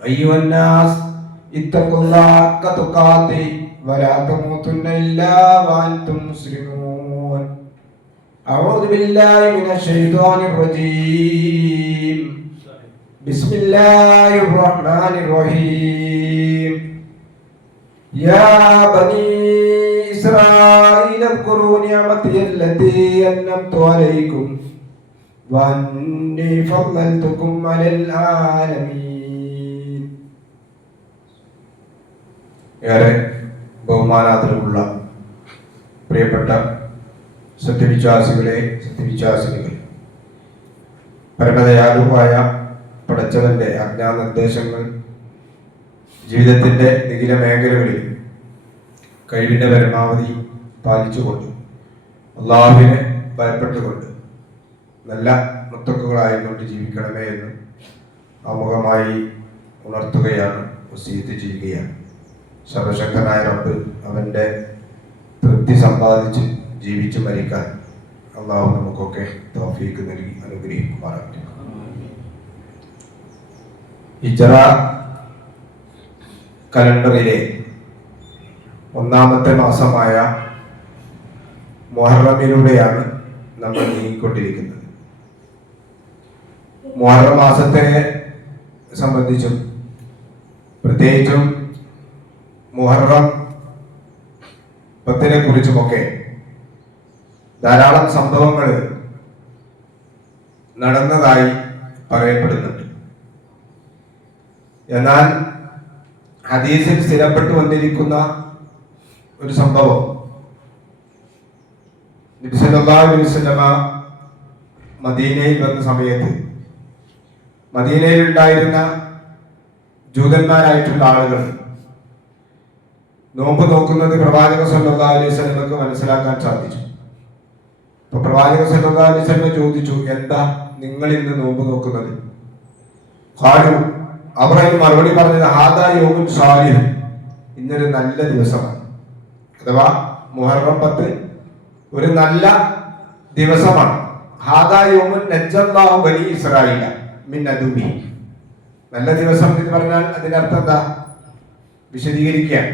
أيها الناس اتقوا الله حق تقاته ولا تموتن إلا وأنتم مسلمون. أعوذ بالله من الشيطان الرجيم. بسم الله الرحمن الرحيم. يا بني إسرائيل اذكروا نعمتي التي أنعمت عليكم وأني فضلتكم على العالمين. ഏറെ ബഹുമാനാദരവുള്ള പ്രിയപ്പെട്ട സത്യവിശ്വാസികൾ, പരമദയാലുവായ പടച്ചവന്റെ ആജ്ഞാനിർദ്ദേശങ്ങൾ ജീവിതത്തിന്റെ നിഖില മേഖലകളിൽ കഴിവിന്റെ പരമാവധി പാലിച്ചുകൊണ്ട് അള്ളാഹുവിനെ ഭയപ്പെട്ടുകൊണ്ട് നല്ല മുത്തക്കുകളായിക്കൊണ്ട് ജീവിക്കണമേ എന്ന് ആമുഖമായി ഉണർത്തുകയാണ്, വസിയത്ത് ചെയ്യുകയാണ്. സർവശക്തനായ റബ്ബ് അവന്റെ തൃപ്തി സമ്പാദിച്ച് ജീവിച്ചു മരിക്കാൻ അള്ളാഹു നമുക്കൊക്കെ തൗഫീഖ് നൽകി അനുഗ്രഹിക്കുമാറാകട്ടെ. ഹിജ്റ കലണ്ടറിലെ ഒന്നാമത്തെ മാസമായ മുഹറമിലൂടെയാണ് നമ്മൾ നീങ്ങിക്കൊണ്ടിരിക്കുന്നത്. മുഹറം മാസത്തെ സംബന്ധിച്ചും പ്രത്യേകിച്ചും മുഹറം 10 കുറിച്ചുമൊക്കെ ധാരാളം സംഭവങ്ങൾ നടന്നതായി പറയപ്പെടുന്നുണ്ട്. എന്നാൽ ഹദീസിൽ സ്ഥിരപ്പെട്ടു വന്നിരിക്കുന്ന ഒരു സംഭവം, നബി സല്ലല്ലാഹു അലൈഹി വസല്ലമ മദീനയിൽ വന്ന സമയത്ത് മദീനയിൽ ഉണ്ടായിരുന്ന ജൂതന്മാരായിട്ടുള്ള ആളുകൾ നോമ്പ് നോക്കുന്നത് പ്രവാചക സല്ലല്ലാഹു അലൈഹി വസല്ലമക്ക് മനസ്സിലാക്കാൻ സാധിച്ചു. അപ്പൊ പ്രവാചക സല്ലല്ലാഹു അലൈഹി വസല്ലം ചോദിച്ചു, എന്താ നിങ്ങൾ ഇന്ന് നോമ്പ് നോക്കുന്നത്? അവർ അതിന് മറുപടി പറഞ്ഞത്, ഹാദാ യൗമുൻ സാലിഹ്, ഇന്നൊരു നല്ല ദിവസമാണ്. അഥവാ മുഹറം 10 ഒരു നല്ല ദിവസമാണ്. ഹാദാ യൗമുൻ നജ്ജല്ലാഹു ബനി ഇസ്രായീല മിൻ അദുബി. നല്ല ദിവസം എന്ന് പറഞ്ഞാൽ അതിന്റെ അർത്ഥം എന്താ? വിശദീകരിക്കാൻ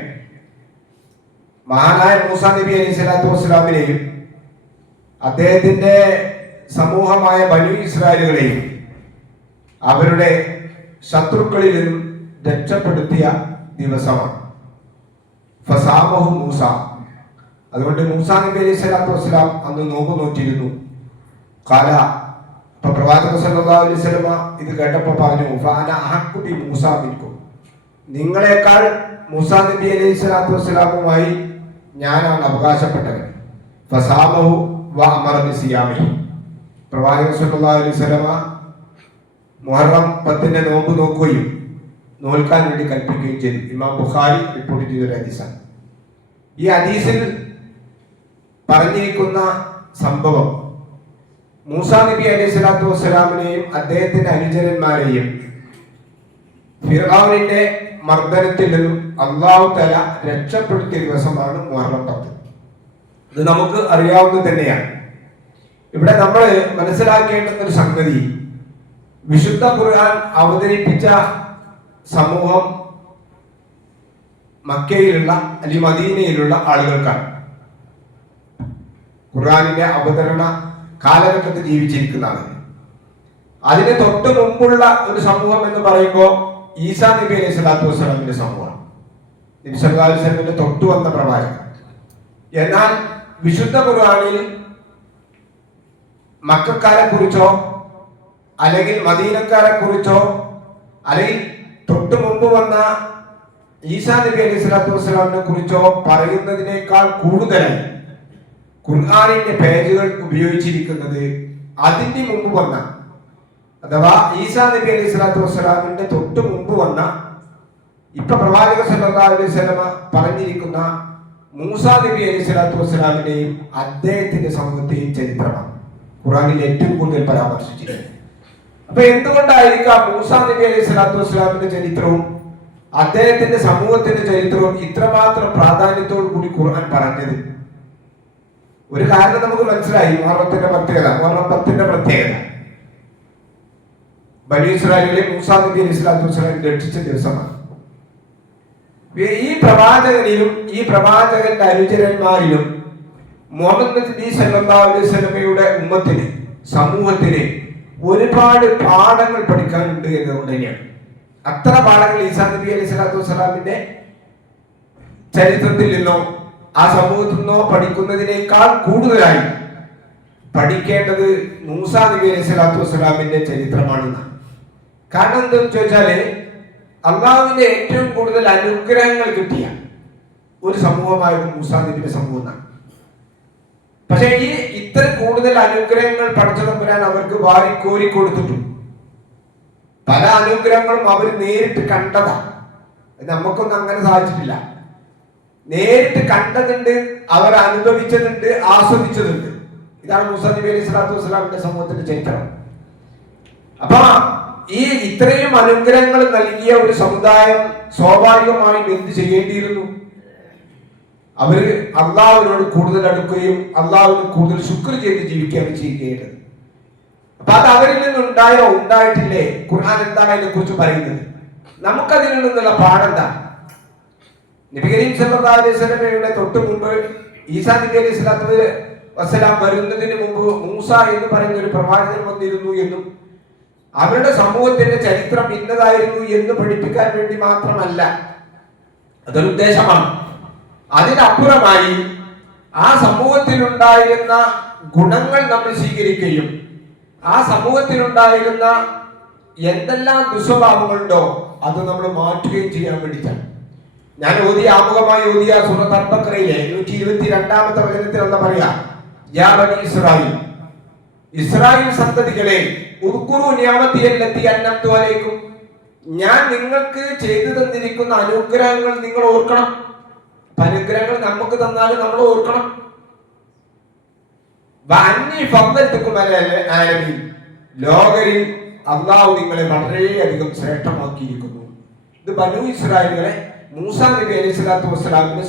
മഹാനായ മൂസാ നബി അലൈഹി സ്വലാത്തു വസ്സലാമിനെയും അദ്ദേഹത്തിന്റെ സമൂഹമായ ബനു ഇസ്രായേലുകളെയും അവരുടെ ശത്രുക്കളിൽ നിന്നും രക്ഷപ്പെടുത്തിയ ദിവസമാണ്. ഫസാമഹു മൂസ. അതുകൊണ്ട് മൂസാ നബി അലൈഹി സ്വലാത്തു വസ്സലാം അന്ന് നോമ്പ് നോറ്റിരുന്നു. കാല ഇപ്പൊ പ്രവാചക സല്ലല്ലാഹു അലൈഹി വസല്ലമ ഇത് കേട്ടപ്പോൾ പറഞ്ഞു, ഫഅന അഹഖു ബി മൂസാ മിൻകും, നിങ്ങളെക്കാൾ മൂസാ നബി അലൈഹി സ്വലാത്തു വസ്സലാമുമായി ഞാനാണ് അവകാശപ്പെട്ടവൻ. ഫസാമഹു വ അമറ ബിസിയാമിഹി. പ്രവാചക സല്ലല്ലാഹു അലൈഹി വസല്ലമ മുഹറം 10 നോമ്പ് നോക്കുകയും നോൽക്കാൻ വേണ്ടി കൽപ്പിക്കുകയും ചെയ്തു. ഇമാം ബുഖാരി റിപ്പോർട്ട് ചെയ്തൊരു ഹദീസാണ്. ഈ ഹദീസിൽ പറഞ്ഞിരിക്കുന്ന സംഭവം മൂസാ നബി അലൈഹി സ്വലാത്തു വസ്സലാമിനെയും അദ്ദേഹത്തിന്റെ അനുചരന്മാരെയും ഫിർഔനിന്റെ മർദ്ദനത്തിൽ നിന്നും അല്ലാഹു തആല രക്ഷപ്പെടുത്തിയ ദിവസമാണ് മുഹറം 10. ഇത് നമുക്ക് അറിയാവുന്നത് തന്നെയാണ്. ഇവിടെ നമ്മൾ മനസ്സിലാക്കേണ്ടുന്ന ഒരു സംഗതി, വിശുദ്ധ ഖുർആൻ അവതരിപ്പിച്ച സമൂഹം മക്കയിലുള്ള അല്ലെങ്കിൽ മദീനയിലുള്ള ആളുകൾക്കാണ്. ഖുർആനിന്റെ അവതരണ കാലഘട്ടത്തിൽ ജീവിച്ചിരിക്കുന്ന ആളുകൾ. അതിന് തൊട്ട് മുമ്പുള്ള ഒരു സമൂഹം എന്ന് പറയുമ്പോൾ ഈസാ നബി അലൈഹി സ്വലാത്തു വസ്സലാമിന്റെ സമൂഹമാണ്. നബി സല്ലല്ലാഹു അലൈഹി വസല്ലമിന്റെ തൊട്ടു വന്ന പ്രവാചകൻ. എന്നാൽ വിശുദ്ധ ഖുർആനിൽ മക്കക്കാരെ കുറിച്ചോ അല്ലെങ്കിൽ മദീനക്കാരെ കുറിച്ചോ അല്ലെങ്കിൽ തൊട്ടു മുമ്പ് വന്ന ഈസാ നബി അലൈഹി സ്വലാത്തു വസ്സലാമിനെ കുറിച്ചോ പറയുന്നതിനേക്കാൾ കൂടുതലായി ഖുർആനിന്റെ പേജുകൾ ഉപയോഗിച്ചിരിക്കുന്നത് അതിന്റെ മുമ്പ് വന്ന, അഥവാ ഈസാ നബി അലൈഹി സ്വലാത്തു വസ്സലാമിന്റെ തൊട്ടു മുമ്പ് വന്ന, ഇപ്പൊ പ്രവാചക സല്ലല്ലാഹു അലൈഹി വസല്ലമ പറഞ്ഞിരിക്കുന്ന മൂസാ നബി അലൈഹി സ്വലാത്തു വസ്സലാമിന്റെയും അദ്ദേഹത്തിന്റെ സമൂഹത്തെയും ചരിത്രമാണ് ഖുർആനിൽ ഏറ്റവും കൂടുതൽ പരാമർശിച്ചിരിക്കുന്നത്. അപ്പൊ എന്തുകൊണ്ടായിരിക്കാം മൂസാ നബി അലൈഹി സ്വലാത്തു വസ്സലാമിന്റെ ചരിത്രവും അദ്ദേഹത്തിന്റെ സമൂഹത്തിന്റെ ചരിത്രവും ഇത്രമാത്രം പ്രാധാന്യത്തോടു കൂടി ഖുർആൻ പറഞ്ഞത്? ഒരു കാരണം നമുക്ക് മനസ്സിലായി. മുഹറത്തിന്റെ പ്രത്യേകത, മുഹറം 10ന്റെ പ്രത്യേകത. ബനീ ഇസ്രായേലിലെ മൂസാ നബി അലൈഹി സ്വലാത്തു വസ്സലാം രക്ഷിച്ച ദിവസമാണ്. ഈ പ്രവാചകനിലും ഈ പ്രവാചകന്റെ അനുചരന്മാരിലും മുഹമ്മദ് നബി സല്ലല്ലാഹു അലൈഹി വസല്ലമയുടെ ഉമ്മത്തിന്, സമൂഹത്തിന് ഒരുപാട് പാഠങ്ങൾ പഠിക്കാനുണ്ട് എന്നതുകൊണ്ട് തന്നെയാണ്. അത്ര പാഠങ്ങൾ ഈസാ നബി അലൈഹി സ്വലാത്തു വസ്സലാമിന്റെ ചരിത്രത്തിൽ നിന്നോ ആ സമൂഹത്തിൽ നിന്നോ പഠിക്കുന്നതിനേക്കാൾ കൂടുതലായി പഠിക്കേണ്ടത് മൂസാ നബി അലൈഹി സ്വലാത്തു വസ്സലാമിന്റെ ചരിത്രമാണെന്നാണ്. കാരണം എന്താണെന്ന് ചോദിച്ചാല് അള്ളാഹുവിന്റെ ഏറ്റവും കൂടുതൽ അനുഗ്രഹങ്ങൾ കിട്ടിയ ഒരു സമൂഹമായിരുന്നു മൂസാ നബിയുടെ സമൂഹം. പക്ഷെ ഈ ഇത്ര കൂടുതൽ അനുഗ്രഹങ്ങൾ പടച്ചതമ്പുരാൻ അവർക്ക് വാരിക്കോരി കൊടുത്തിട്ടു. പല അനുഗ്രഹങ്ങളും അവർ നേരിട്ട് കണ്ടതാ. നമുക്കൊന്നും അങ്ങനെ സാധിച്ചിട്ടില്ല. നേരിട്ട് കണ്ടതുണ്ട്, അവർ അനുഭവിച്ചതുണ്ട്, ആസ്വദിച്ചതുണ്ട്. ഇതാണ് മൂസാ നബി അലൈഹി സ്വലാത്തു വസ്സലാമിന്റെ സമൂഹത്തിന്റെ ചരിത്രം. അപ്പൊ ഈ ഇത്രയും അനുഗ്രഹങ്ങൾ നൽകിയ ഒരു സമുദായം സ്വാഭാവികമായും എന്ത് ചെയ്യേണ്ടിയിരുന്നു? അവര് അള്ളാഹുവിനോട് കൂടുതൽ അടുക്കുകയും അള്ളാഹുവിന് കൂടുതൽ ശുക്ർ ചെയ്ത് ജീവിക്കുകയാണ് ചെയ്യേണ്ടത്. അപ്പൊ അത് അവരിൽ നിന്നുണ്ടായോ? ഉണ്ടായിട്ടില്ലേ? ഖുർആൻ എന്താണ് അതിനെ കുറിച്ച് പറയുന്നത്? നമുക്കതിൽ നിന്നുള്ള പാഠെന്താ? നബി കരീം സല്ലല്ലാഹു അലൈഹി വസല്ലമയുടെ തൊട്ട് മുമ്പ് ഈസാ നബി അലൈഹി സ്വലാത്തു വസ്സലാം വരുന്നതിന് മുമ്പ് മൂസ എന്ന് പറയുന്ന ഒരു പ്രവാചകൻ വന്നിരുന്നു എന്നും അവരുടെ സമൂഹത്തിന്റെ ചരിത്രം ഇന്നതായിരുന്നു എന്ന് പഠിപ്പിക്കാൻ വേണ്ടി മാത്രമല്ല, അതൊരു ഉദ്ദേശമാണ്. അതിനപ്പുറമായി ആ സമൂഹത്തിലുണ്ടായിരുന്ന ഗുണങ്ങൾ നമ്മൾ സ്വീകരിക്കുകയും ആ സമൂഹത്തിലുണ്ടായിരുന്ന എന്തെല്ലാം ദുസ്വഭാവങ്ങളുണ്ടോ അത് നമ്മൾ മാറ്റുകയും ചെയ്യാൻ വേണ്ടിയിട്ടാണ്. ഞാൻ ആമുഖമായി ഓതിയ സൂറത്ത് അൽ-ബഖറയിലെ 122-ാമത്തെ വചനത്തിൽ എന്താ പറയാ? യാ ബനി ഇസ്രായീൽ, ഇസ്രായേൽ സന്തതികളെ, ഉദ്കുറു നിഅമതി അല്ലതി അൻഅംതു അലൈക്കും, ഞാൻ നിങ്ങൾക്ക് ചെയ്തു തന്നിരിക്കുന്ന അനുഗ്രഹങ്ങൾ നിങ്ങൾ ഓർക്കണം. അനുഗ്രഹങ്ങൾ നമുക്ക് തന്നാലും നമ്മൾ ഓർക്കണം. ലോകരിൽ അള്ളാഹു നിങ്ങളെ വളരെയധികം ശ്രേഷ്ഠമാക്കിയിരിക്കുന്നു. ഇത് ബനൂ ഇസ്രായേലുകളെ മൂസാ നബി അലൈഹി സ്വലാത്തു വസ്സലാമിന്റെ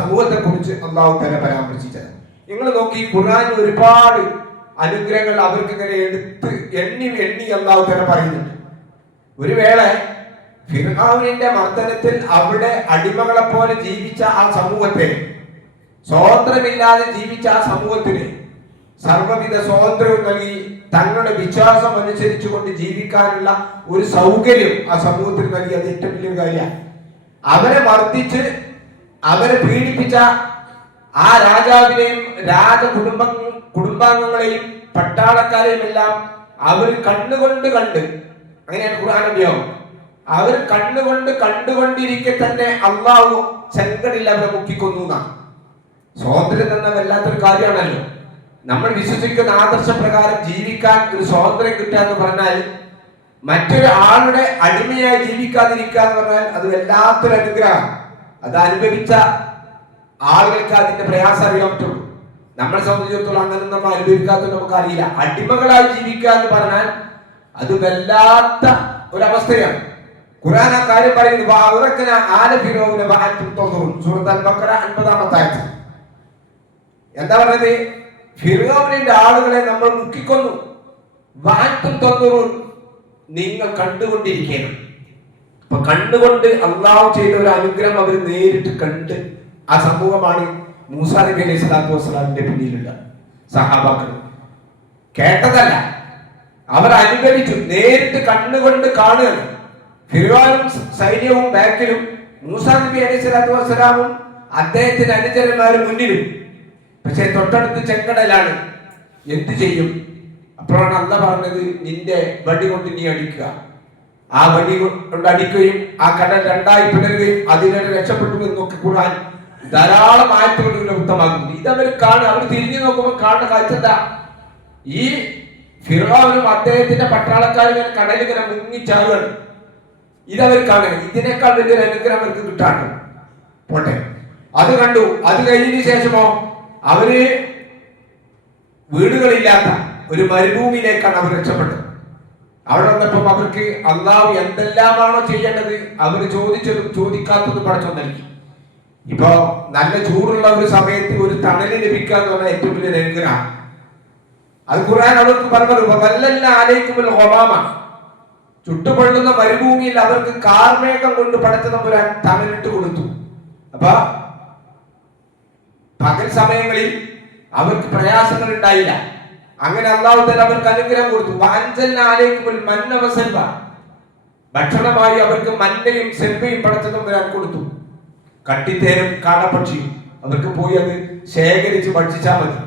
സമൂഹത്തെ കുറിച്ച് അള്ളാഹു തന്നെ പരാമർശിച്ചത്. നിങ്ങൾ നോക്കി, ഖുർആനിൽ ഒരുപാട് അനുഗ്രഹങ്ങൾ അവർക്ക് ഇങ്ങനെ എടുത്ത് എണ്ണി അള്ളാഹു തന്നെ പറയുന്നുണ്ട്. ഒരു വേള ഫിർഔനിന്റെ മർദ്ദനത്തിൽ അവിടെ അടിമകളെ പോലെ ജീവിച്ച ആ സമൂഹത്തെ, സ്വാതന്ത്ര്യമില്ലാതെ ജീവിച്ച ആ സമൂഹത്തിന് സർവ്വവിധ സ്വാതന്ത്ര്യവും നൽകി തങ്ങളുടെ വിശ്വാസം അനുസരിച്ചുകൊണ്ട് ജീവിക്കാനുള്ള ഒരു സൗകര്യം ആ സമൂഹത്തിന് നൽകി. അത് ഏറ്റവും വലിയൊരു കാര്യമാണ്. അവരെ മർദ്ദിച്ച് അവരെ പീഡിപ്പിച്ച ആ രാജാവിനെയും കുടുംബാംഗങ്ങളെയും പട്ടാളക്കാരെയും എല്ലാം അവർ കണ്ണുകൊണ്ട് കണ്ട്, അങ്ങനെയാണ് ഖുർആൻ ഉപയോഗം, അവർ കണ്ടുകൊണ്ടിരിക്കെ തന്നെ അള്ളാഹു ചെങ്കടിൽ അവരെ മുക്കിക്കൊന്നു എന്നാണ്. സ്വാതന്ത്ര്യം എന്ന വല്ലാത്തൊരു കാര്യമാണല്ലോ. നമ്മൾ വിശ്വസിക്കുന്ന ആദർശപ്രകാരം ജീവിക്കാൻ ഒരു സ്വാതന്ത്ര്യം കിട്ടുക എന്ന് പറഞ്ഞാൽ, മറ്റൊരു ആളുടെ അടിമയായി ജീവിക്കാതിരിക്കുക എന്ന് പറഞ്ഞാൽ അത് വല്ലാത്തൊരു അനുഗ്രഹം. അത് അനുഭവിച്ച ആളുകൾക്ക് അതിന്റെ പ്രയാസം അറിയാൻ പറ്റുള്ളൂ. നമ്മളെ സംബന്ധിച്ചിടത്തോളം അങ്ങനെ നമ്മൾ അനുഭവിക്കാത്തത് നമുക്ക് അറിയില്ല. അടിമകളായി ജീവിക്കുക എന്ന് പറഞ്ഞാൽ അത് വല്ലാത്ത ഒരവസ്ഥയാണ്. ഖുർആൻ ആ കാര്യം പറയുന്നത് സൂറത്ത് അൽ-ബഖറ 50-ാമത്തെ ആയത്ത്. എന്താ പറഞ്ഞത്? ഫിർഔനിന്റെ ആളുകളെ നമ്മൾ മുക്കിക്കൊന്നു. നിങ്ങൾ കണ്ടുകൊണ്ടിരിക്കണം. അപ്പൊ കണ്ടുകൊണ്ട് അള്ളാഹു ചെയ്ത ഒരു അനുഗ്രഹം അവർ നേരിട്ട് കണ്ട് ആ സമൂഹമാണ് മൂസാ നബി അലൈഹി സ്വലാത്തു വസ്സലാമിന്റെ പിന്നിലുള്ള സഹാബാക്കൾ. കേട്ടതല്ല, അവർ അനുഭവിച്ചു, നേരിട്ട് കണ്ണുകൊണ്ട് കാണുകയാണ്. ഫിർഔനും സൈന്യവും ബാക്കിലും, മൂസാ നബി അലൈഹി സ്വലാത്തു വസ്സലാമും അദ്ദേഹത്തിന്റെ അനുചരന്മാരും മുന്നിലും. പക്ഷെ തൊട്ടടുത്ത് ചെങ്കടലാണ്. എന്ത് ചെയ്യും? അപ്പോഴാണ് അള്ളാഹ് പറഞ്ഞത്, നിന്റെ വടി കൊണ്ട് നീ അടിക്കുക. ആ വടി കൊണ്ട് അടിക്കുകയും ആ കടൽ രണ്ടായി പിളരുകയും അതിനെ രക്ഷപ്പെട്ടു എന്നൊക്കെ ഖുർആൻ ധാരാളം ആയത്തുകളിലൂടെ വ്യക്തമാക്കുന്നു. ഇതവർ കാണുക, അവർ തിരിഞ്ഞു നോക്കുമ്പോൾ കാണുന്ന കാഴ്ച എന്താ? ഈ ഫിർഔനും അദ്ദേഹത്തിന്റെ പട്ടാളക്കാരും കടലിങ്ങനെ മുങ്ങിച്ചാവുകയാണ്. ഇതവർ കാണുക. ഇതിനേക്കാൾ വലിയൊരു അനുഗ്രഹം അവർക്ക് കിട്ടാണ്ട് പോട്ടെ. അത് കണ്ടു. അത് കഴിഞ്ഞതിന് ശേഷമോ അവര് വീടുകളില്ലാത്ത ഒരു മരുഭൂമിയിലേക്കാണ് അവർ രക്ഷപ്പെട്ടത്. അവിടെ വന്നപ്പം അവർക്ക് അള്ളാഹു എന്തെല്ലാമാണോ ചെയ്യേണ്ടത് അവർ ചോദിച്ചതും ചോദിക്കാത്തതും പടച്ചോൻ നൽകി. ഇപ്പോ നല്ല ചൂടുള്ള ഒരു സമയത്ത് ഒരു തണല് ലഭിക്കുക എന്ന് പറഞ്ഞാൽ ഏറ്റവും വലിയ അനുഗ്രഹം. അത് ഖുർആൻ അവർക്ക് പറഞ്ഞു, ചുട്ടുപൊള്ളുന്ന മരുഭൂമിയിൽ അവർക്ക് കാർമേഘം കൊണ്ട് പടച്ച തമ്പുരാൻ തണലിട്ട് കൊടുത്തു. അപ്പൊ പകൽ സമയങ്ങളിൽ അവർക്ക് പ്രയാസങ്ങൾ ഉണ്ടായില്ല. അങ്ങനെ അല്ലാഹു തആല അവർക്ക് അനുഗ്രഹം കൊടുത്തു. ഭക്ഷണമായി അവർക്ക് മന്നയും സെൽവയും പടച്ച തമ്പുരാൻ കൊടുത്തു. കട്ടിത്തേനും കാടപ്പക്ഷിയും അവർക്ക് പോയി അത് ശേഖരിച്ച് ഭക്ഷിച്ചാൽ മതി.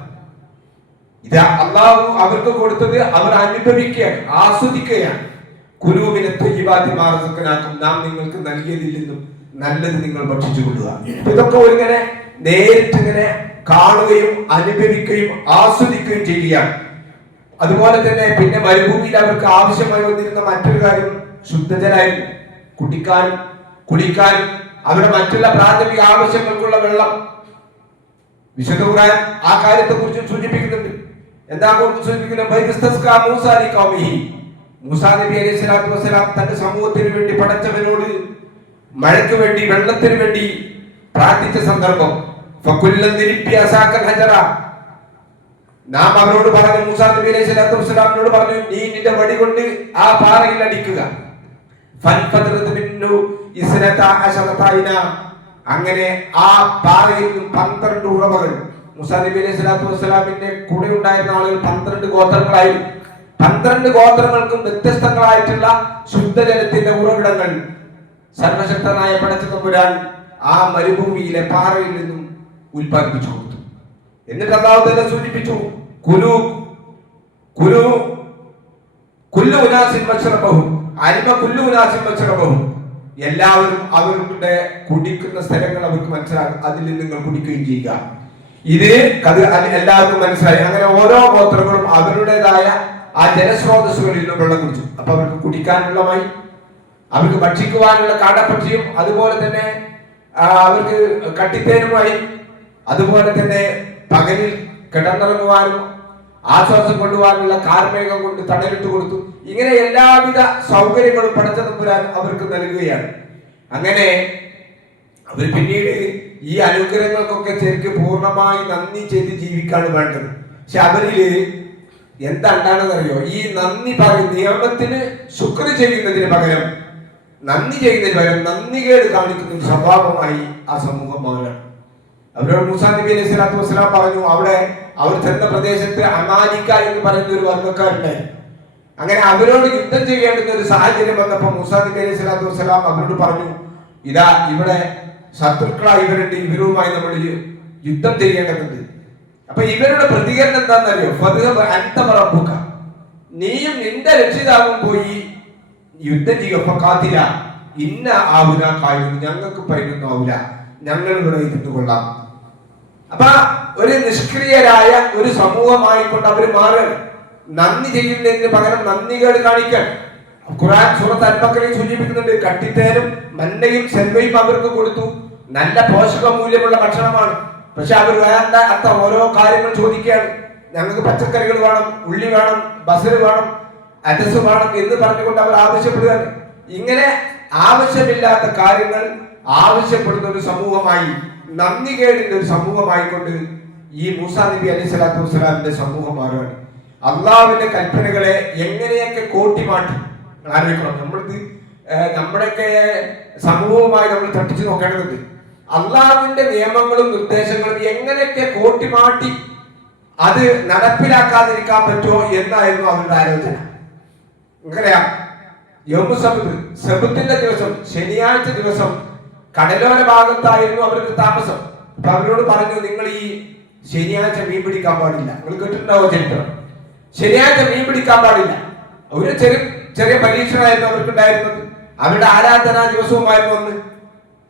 ഇത് അള്ളാഹു അവർക്ക് കൊടുത്തത് അവർ അനുഭവിക്കുകയാണ്, ആസ്വദിക്കുകയാണ്. കുലൂബിനെ ത്വയ്യിബാത്തി മാ റസഖ്നാകും, നാം നിങ്ങൾക്ക് നൽകിയതിൽ നിന്നും നല്ലത് നിങ്ങൾ ഭക്ഷിച്ചു കൊള്ളുക. ഇതൊക്കെ ഇങ്ങനെ നേരിട്ട് ഇങ്ങനെ കാണുകയും അനുഭവിക്കുകയും ആസ്വദിക്കുകയും ചെയ്യുകയാണ്. അതുപോലെ തന്നെ പിന്നെ മരുഭൂമിയിൽ അവർക്ക് ആവശ്യമായി വന്നിരുന്ന മറ്റൊരു കാര്യം ശുദ്ധജലമായിരുന്നു. കുടിക്കാനും അവരുടെ മറ്റുള്ള പ്രാഥമിക ആവശ്യങ്ങൾക്കുള്ള വെള്ളം. വിശുദ്ധ ഖുർആൻ ആ കാര്യത്തെ കുറിച്ച് സൂചിപ്പിക്കുന്നുണ്ട്. എന്താ സൂചിപ്പിക്കുന്നത്? മൂസാ നബി അലൈഹി സ്വലാത്തു വസ്സലാം തന്റെ സമൂഹത്തിന് വേണ്ടി പടച്ചവനോട് മഴയ്ക്ക് വേണ്ടി വെള്ളത്തിന് വേണ്ടി പ്രാർത്ഥിച്ച സന്ദർഭം. നാം അവരോട് പറഞ്ഞു, മൂസാ നബി അലൈഹി സ്വലാത്തു വസ്സലാമിനോട് പറഞ്ഞു, നീ നിന്റെ വടി കൊണ്ട് ആ പാറയിൽ അടിക്കുക. അങ്ങനെ ആ പാറയിൽ നിന്നും 12 ഉറവകൾ. മൂസാ നബി അലൈഹി സ്വലാത്തു വസ്സലാമിന്റെ കൂടെ ഉണ്ടായിരുന്ന ആളുകൾ 12 ഗോത്രങ്ങളായിരുന്നു. 12 ഗോത്രങ്ങൾക്കും വ്യത്യസ്തങ്ങളായിട്ടുള്ള ശുദ്ധജലത്തിന്റെ ഉറവിടങ്ങൾ സർവശക്തനായ പടച്ച തമ്പുരാൻ ആ മരുഭൂമിയിലെ പാറയിൽ നിന്നും ഉൽപ്പാദിപ്പിച്ചു കൊടുത്തു. എന്നിട്ട് അല്ലാഹു തആല സൂചിപ്പിച്ചു, കുലു കുലു കുല്ലു ഉനാസിൻ മശ്റബഹും അലിമ കുല്ലു ഉനാസിൻ മശ്റബഹും. എല്ലാവരും അവരുടെ കുടിക്കുന്ന സ്ഥലങ്ങൾ അവർക്ക് മനസ്സിലാകും, അതിൽ നിങ്ങൾ കുടിക്കുകയും ചെയ്യുക. ഇത് എല്ലാവർക്കും മനസ്സിലായി. അങ്ങനെ ഓരോ ഗോത്രങ്ങളും അവരുടേതായ ആ ജലസ്രോതസ്സുകളിൽ നിന്നും വെള്ളം കുടിച്ചു. അപ്പൊ അവർക്ക് കുടിക്കാനുള്ളമായി, അവർക്ക് ഭക്ഷിക്കുവാനുള്ള കാടപ്പക്ഷിയും, അതുപോലെ തന്നെ അവർക്ക് കട്ടിത്തേനുമായി, അതുപോലെ തന്നെ പകലിൽ കിടന്നിറങ്ങുവാനും ആശ്വാസം കൊള്ളുവാനുള്ള കാർമേഘം കൊണ്ട് തണലിട്ട് കൊടുത്തു. ഇങ്ങനെ എല്ലാവിധ സൗകര്യങ്ങളും പടച്ച തമ്പുരാൻ അവർക്ക് നൽകുകയാണ്. അങ്ങനെ അവർ പിന്നീട് ഈ അനുഗ്രഹങ്ങൾക്കൊക്കെ ശരിക്കും പൂർണ്ണമായി നന്ദി ചെയ്ത് ജീവിക്കാണ് വേണ്ടത്. പക്ഷെ അവരില് എന്താണെന്നറിയോ, ഈ നന്ദി പറയും നിയമത്തിന് ശുക്ർ ചെയ്യുന്നതിന് പകരം നന്ദികേട് കാണിക്കുന്ന സ്വഭാവമായി ആ സമൂഹം മാറുകയാണ്. അവരോട് മൂസാ നബി അലൈഹി സ്വലാത്തു വസ്സലാം പറഞ്ഞു, അവിടെ അവർ ചെന്ന പ്രദേശത്ത് അമാലിക്ക എന്ന് പറയുന്ന ഒരു വർഗ്ഗക്കാരുണ്ടായി. അങ്ങനെ അവരോട് യുദ്ധം ചെയ്യേണ്ടുന്ന ഒരു സാഹചര്യം വന്നപ്പോൾ മൂസാ നബി അലൈഹി സ്വലാത്തു വസ്സലാം അവരോട് പറഞ്ഞു, ഇതാ ഇവിടെ ശത്രുക്കളായി ഇവരുണ്ട്, ഇവരുമായി നമ്മൾ യുദ്ധം ചെയ്യേണ്ടതുണ്ട്. അപ്പൊ ഇവരുടെ പ്രതികരണം എന്താണെന്നറിയോ? ഫദ്ഹബ്, നീയും നിന്റെ രക്ഷിതാവും പോയി യുദ്ധം ചെയ്യുക. ഇന്ന ആവുല കായുന്നു, ഞങ്ങൾക്ക് പൈനൊന്നും ആവില്ല, ഞങ്ങൾ ഇവിടെ ഇരുന്നു കൊള്ളാം. അപ്പൊ ഒരു നിഷ്ക്രിയരായ ഒരു സമൂഹമായിക്കൊണ്ട് അവർ മാറുകയാണ്. നന്ദി ചെയ്യുന്നതിന് പകരം നന്ദികേട് കാണിക്കാൻ ഖുർആൻ സൂറത്ത് അൽ-ബഖറയിൽ സൂചിപ്പിക്കുന്നുണ്ട്. കട്ടിത്തേനും മന്നയും സെൽവയും അവർക്ക് കൊടുത്തു. നല്ല പോഷക മൂല്യമുള്ള ഭക്ഷണമാണ്. പക്ഷെ അവർ വേണ്ടാത്ത ഓരോ കാര്യങ്ങൾ ചോദിക്കുകയാണ്. ഞങ്ങൾക്ക് പച്ചക്കറികൾ വേണം, ഉള്ളി വേണം, ബസർ വേണം, അരസ് വേണം എന്ന് പറഞ്ഞുകൊണ്ട് അവർ ആവശ്യപ്പെടുകയാണ്. ഇങ്ങനെ ആവശ്യമില്ലാത്ത കാര്യങ്ങൾ ആവശ്യപ്പെടുന്ന ഒരു സമൂഹമായി, നന്ദികേടിന്റെ ഒരു സമൂഹമായിക്കൊണ്ട് ഈ മൂസാ നബി അലൈഹി സ്വലാത്തു വസ്സലാമിന്റെ സമൂഹം മാറുകയാണ്. അള്ളാഹുവിന്റെ കൽപ്പനകളെ എങ്ങനെയൊക്കെ കോട്ടിമാറ്റി. ആലോചിക്കണം, നമ്മുടെയൊക്കെ സമൂഹവുമായി നമ്മൾ തട്ടിച്ചു നോക്കേണ്ടതുണ്ട്. അള്ളാഹുവിന്റെ നിയമങ്ങളും നിർദ്ദേശങ്ങളും എങ്ങനെയൊക്കെ കോട്ടിമാറ്റി അത് നടപ്പിലാക്കാതിരിക്കാൻ പറ്റുമോ എന്നായിരുന്നു അവരുടെ ആലോചന. എങ്ങനെയാ? സബത്തിന്റെ ദിവസം, ശനിയാഴ്ച ദിവസം കടലോര ഭാഗത്തായിരുന്നു അവർക്ക് താമസം. അപ്പൊ അവരോട് പറഞ്ഞു, നിങ്ങൾ ഈ ശനിയാഴ്ച മീൻ പിടിക്കാൻ പാടില്ല. നിങ്ങൾ കേട്ടിട്ടുണ്ടാവോ ചരിത്രം? ശനിയാഴ്ച മീൻ പിടിക്കാൻ പാടില്ല. ഒരു ചെറിയ പരീക്ഷണമായിരുന്നു അവർക്കുണ്ടായിരുന്നത്. അവരുടെ ആരാധനാ ദിവസവുമായിരുന്നു അന്ന്.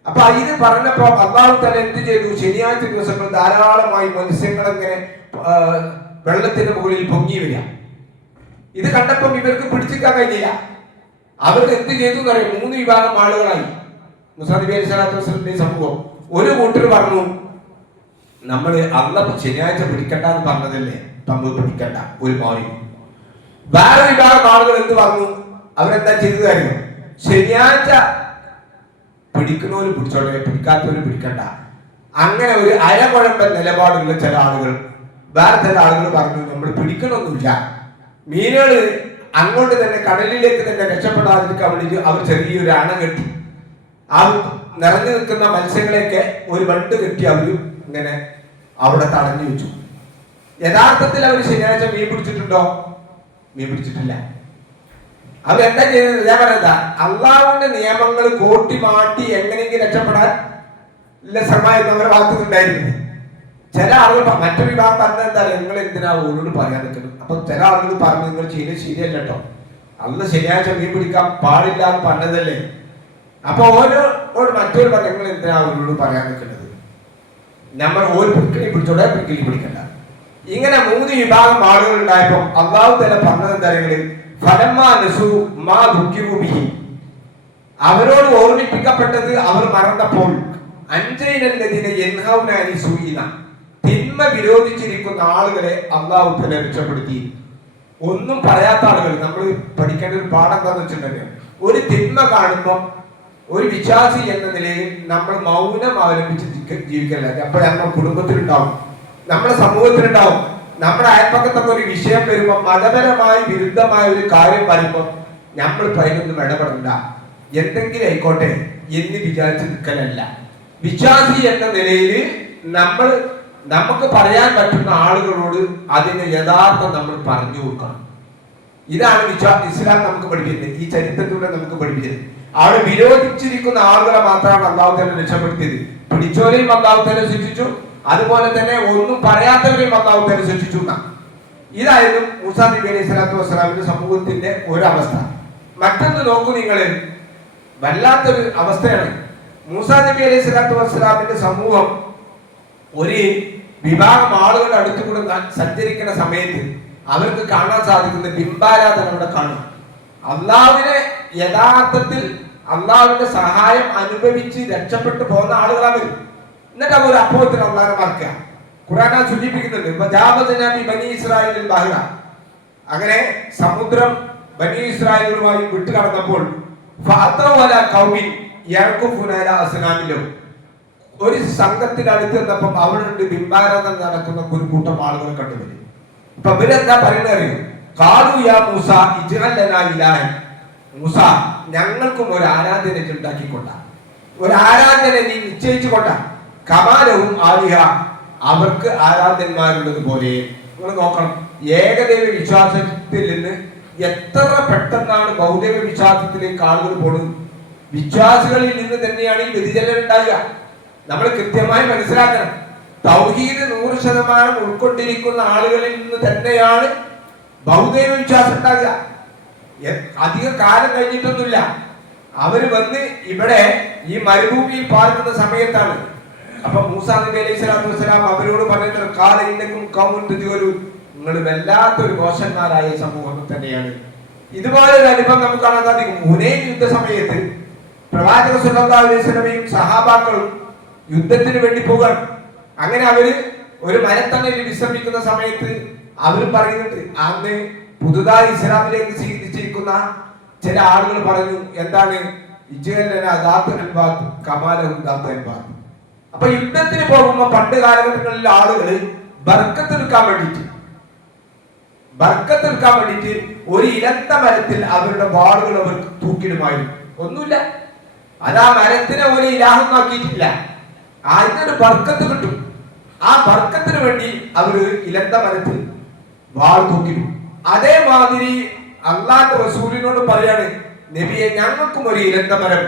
അപ്പൊ ഇത് പറഞ്ഞപ്പോ അല്ലാഹു തആല എന്ത് ചെയ്തു? ശനിയാഴ്ച ദിവസങ്ങൾ ധാരാളമായി മത്സ്യങ്ങൾ ഇങ്ങനെ വെള്ളത്തിന് മുകളിൽ പൊങ്ങി വരിക. ഇത് കണ്ടപ്പം ഇവർക്ക് പിടിച്ചിരിക്കാൻ കഴിഞ്ഞില്ല. അവർക്ക് എന്ത് ചെയ്തു എന്നറിയാം? 3 വിഭാഗം ആളുകളായി. മൂസാ നബി അലൈഹി സ്വലാത്തു വസ്സലാമിന്റെ സമൂഹം. ഒരു കൂട്ടർ പറഞ്ഞു, നമ്മൾ അന്ന് ശനിയാഴ്ച പിടിക്കണ്ട എന്ന് പറഞ്ഞതല്ലേ, നമ്മൾ പിടിക്കണ്ട, ഒരു മോറി. വേറെ വിഭാഗം ആളുകൾ എന്ത് പറഞ്ഞു? അവരെന്താ ചെയ്തതായിരുന്നു? ശനിയാഴ്ച പിടിക്കുന്നവര് പിടിച്ചോട്ടെ, പിടിക്കാത്തവര് പിടിക്കണ്ട. അങ്ങനെ ഒരു അരകുഴമ്പ നിലപാടുള്ള ചില ആളുകൾ വേറെ ചില ആളുകൾ പറഞ്ഞു നമ്മൾ പിടിക്കണമൊന്നുമില്ല, മീനുകൾ അങ്ങോട്ട് തന്നെ കടലിലേക്ക് തന്നെ രക്ഷപ്പെടാതിരിക്കാൻ വേണ്ടി അവർ ചെറിയൊരു അണ കെട്ടി ആ നിറഞ്ഞു നിൽക്കുന്ന മത്സ്യങ്ങളെയൊക്കെ ഒരു ബണ്ട് കെട്ടി അവർ ഇങ്ങനെ അവിടെ തടഞ്ഞു വെച്ചു. യഥാർത്ഥത്തിൽ അവർ ശനിയാഴ്ച മീൻ പിടിച്ചിട്ടുണ്ടോ? മീൻ പിടിച്ചിട്ടില്ല. അവരെന്താ ചെയ്തത്? ഞാൻ പറയുന്നത് അള്ളാഹുവിന്റെ നിയമങ്ങൾ കോട്ടി മാറ്റി എങ്ങനെയെങ്കിലും രക്ഷപ്പെടാൻ ശ്രമമായിരുന്നു അവരുടെ ഭാഗത്തുനിന്നുണ്ടായിരുന്നു. ചില ആളുകൾ മറ്റൊരു വിഭാഗം പറഞ്ഞത് എന്താ, നിങ്ങൾ എന്തിനാ ഓരോട് പറയാൻ നിൽക്കുന്നത്? അപ്പൊ ചില ആളുകൾ പറഞ്ഞു നിങ്ങൾ ചെയ്യുന്നത് ശരിയല്ല കേട്ടോ, അന്ന് ശനിയാഴ്ച മീൻ പിടിക്കാൻ പാടില്ല എന്ന് പറഞ്ഞതല്ലേ. അപ്പൊ മറ്റൊരു പറഞ്ഞു നിങ്ങൾ എന്തിനാ അവരോട് പറയാൻ നിൽക്കുന്നത്, നമ്മൾ ഒരു പിടിക്കലി പിടിച്ചോടെ പിടിക്കലി പിടിക്കണ്ട. ഇങ്ങനെ 3 വിഭാഗം ആളുകൾ ഉണ്ടായപ്പോ അള്ളാഹു തന്നെ പറഞ്ഞത് എന്താ, അവരോട് ഓർമ്മിപ്പിക്കപ്പെട്ടത് അവർ മറന്നപ്പോൾ തിന്മ വിരോധിച്ചിരിക്കുന്ന ആളുകളെ അള്ളാഹു തന്നെ രക്ഷപ്പെടുത്തി. ഒന്നും പറയാത്ത ആളുകൾ. നമ്മൾ പഠിക്കേണ്ട ഒരു പാഠം എന്താന്ന് വെച്ചിട്ടുണ്ടെങ്കിൽ, ഒരു തിന്മ കാണുമ്പോൾ ഒരു വിശ്വാസി എന്ന നിലയിൽ നമ്മൾ മൗനം അവലംബിച്ച് ജീവിക്കല്ല. അപ്പൊ നമ്മുടെ കുടുംബത്തിലുണ്ടാവും, നമ്മുടെ സമൂഹത്തിലുണ്ടാവും, നമ്മുടെ അയൽപ്പക്കത്തൊക്കെ ഒരു വിഷയം വരുമ്പോൾ, മതപരമായി വിരുദ്ധമായ ഒരു കാര്യം വരുമ്പോൾ നമ്മൾ അതിനൊന്നും ഇടപെടണ്ട, എന്തെങ്കിലും ആയിക്കോട്ടെ എന്ന് വിചാരിച്ച് നിൽക്കലല്ല. വിശ്വാസി എന്ന നിലയിൽ നമുക്ക് പറയാൻ പറ്റുന്ന ആളുകളോട് അതിന്റെ യഥാർത്ഥം നമ്മൾ പറഞ്ഞു കൊടുക്കണം. ഇതാണ് ഇസ്ലാം നമുക്ക് പഠിപ്പിക്കുന്നത്, ഈ ചരിത്രത്തിലൂടെ നമുക്ക് പഠിപ്പിച്ചത്. അവിടെ വിരോധിച്ചിരിക്കുന്ന ആളുകളെ മാത്രമാണ് അള്ളാഹു തന്നെ രക്ഷപ്പെടുത്തിയത്. പിടിച്ചോരെയും അള്ളാഹു തന്നെ ശിക്ഷിച്ചു, അതുപോലെ തന്നെ ഒന്നും പറയാത്തവരെയും അള്ളാഹു തന്നെ ശിക്ഷിച്ചു. ഇതായിരുന്നു മൂസാ നബി അലൈഹി സ്വലാത്തു വസ്സലാമിന്റെ സമൂഹത്തിന്റെ ഒരവസ്ഥ. മറ്റൊന്ന് നോക്കൂ നിങ്ങൾ, വല്ലാത്തൊരു അവസ്ഥയാണ്. മൂസാ നബി അലൈഹി സ്വലാത്തു വസ്സലാമിന്റെ സമൂഹം ഒരു വിഭാഗം ആളുകളുടെ അടുത്ത് കൂടെ സഞ്ചരിക്കുന്ന സമയത്ത് അവർക്ക് കാണാൻ സാധിക്കുന്ന ബിംബാരാധന അവിടെ കാണും. അള്ളാഹുവിനെ യഥാർത്ഥത്തിൽ അള്ളാഹുവിന്റെ സഹായം അനുഭവിച്ച് രക്ഷപ്പെട്ടു പോകുന്ന ആളുകളാണ്. എന്നിട്ട് അവർ അപ്പോഴത്തിന് അള്ളാഹിനെ മറക്കുക. ഖുർആൻ സൂചിപ്പിക്കുന്നുണ്ട്, ബനി ഇസ്രായേലിൽ ബഹ്റ, അങ്ങനെ സമുദ്രം ബനി ഇസ്രായേലുമായി വിട്ടു കടന്നപ്പോൾ ഒരു സംഘത്തിന്റെ അടുത്ത് നിന്നപ്പം അവിടെ ബിംബാരാധന നടക്കുന്ന ഒരു കൂട്ടം ആളുകൾ കണ്ടുവരും. അപ്പൊ ഇവരെന്താ പറയുന്നത്? മൂസ, ഞങ്ങൾക്കും ഒരു ആരാധന ഉണ്ടാക്കിക്കൊണ്ട, ഒരു ആരാധന നീ നിശ്ചയിച്ചുകൊണ്ട, കമാലവും ആലിഹ, അവർക്ക് ആരാധന്മാരുള്ളത് പോലെ. നിങ്ങൾ നോക്കണം, ഏകദൈവ വിശ്വാസത്തിൽ നിന്ന് എത്ര പെട്ടെന്നാണ് ബഹുദൈവ വിശ്വാസത്തിലേക്ക് ആളുകൾ പോകുന്നത്. വിശ്വാസികളിൽ നിന്ന് തന്നെയാണ് ഈ വ്യതിചലനം ഉണ്ടാകുക. നമ്മൾ കൃത്യമായി മനസ്സിലാക്കണം. തൗഹീദ് 100% ഉൾക്കൊണ്ടിരിക്കുന്ന ആളുകളിൽ നിന്ന് തന്നെയാണ് ബഹുദൈവ വിശ്വാസം ഉണ്ടാകുക. അധിക കാലം കഴിഞ്ഞിട്ടൊന്നുമില്ല. അവര് വന്ന് ഇവിടെ ഈ മരുഭൂമിയിൽ പാർക്കുന്ന സമയത്താണ്. അപ്പൊ മൂസാ നബി അലൈഹി സ്വലാത്തു വസ്സലാം അവരോട് പറയുന്നത്, കാലയിന്നക്കും കൗമുൻ തുജൂലു, നിങ്ങൾ വല്ലാത്തൊരു മോശന്മാരായ സമൂഹം തന്നെയാണ്. ഇതുപോലെ ഒരു അനുഭവം നമുക്ക് കാണാൻ സാധിക്കും. ഹുനൈൻ യുദ്ധ സമയത്ത് പ്രവാചക സല്ലല്ലാഹു അലൈഹി വസല്ലമയും സഹാബാക്കളും യുദ്ധത്തിന് വേണ്ടി പോകാൻ. അങ്ങനെ അവര് ഒരു മരത്തണലിൽ വിശ്രമിക്കുന്ന സമയത്ത് അവർ പറയുന്നുണ്ട്, അന്ന് പുതുതായി ഇസ്ലാമിലേക്ക് സ്വീകരിച്ചിരിക്കുന്ന ചില ആളുകൾ പറഞ്ഞു, എന്താണ്, അപ്പൊ യുദ്ധത്തിന് പോകുമ്പോ പണ്ട് കാലഘട്ടങ്ങളിൽ ആളുകൾ ബർക്കത്തെടുക്കാൻ വേണ്ടിയിട്ട് ഒരു ഇലത്ത മരത്തിൽ അവരുടെ വാളുകൾ അവർ തൂക്കിടുമായിരുന്നു. ഒന്നുമില്ല, അത് ആ മരത്തിനെ ഒരു ഇലാഹം ആക്കിയിട്ടില്ല. അതിനൊരു ബർക്കത്ത് കിട്ടും. ആ ബർക്കത്തിന് വേണ്ടി അവര് ഇലത്ത മരത്തിൽ വാൾ തൂക്കിടും. അതേമാതിരി അള്ളാഹുവിന്റെ റസൂലിനോട് പറയാണ്, നബിയെ, ഞങ്ങൾക്കും ഒരു ഇലന്ത മരം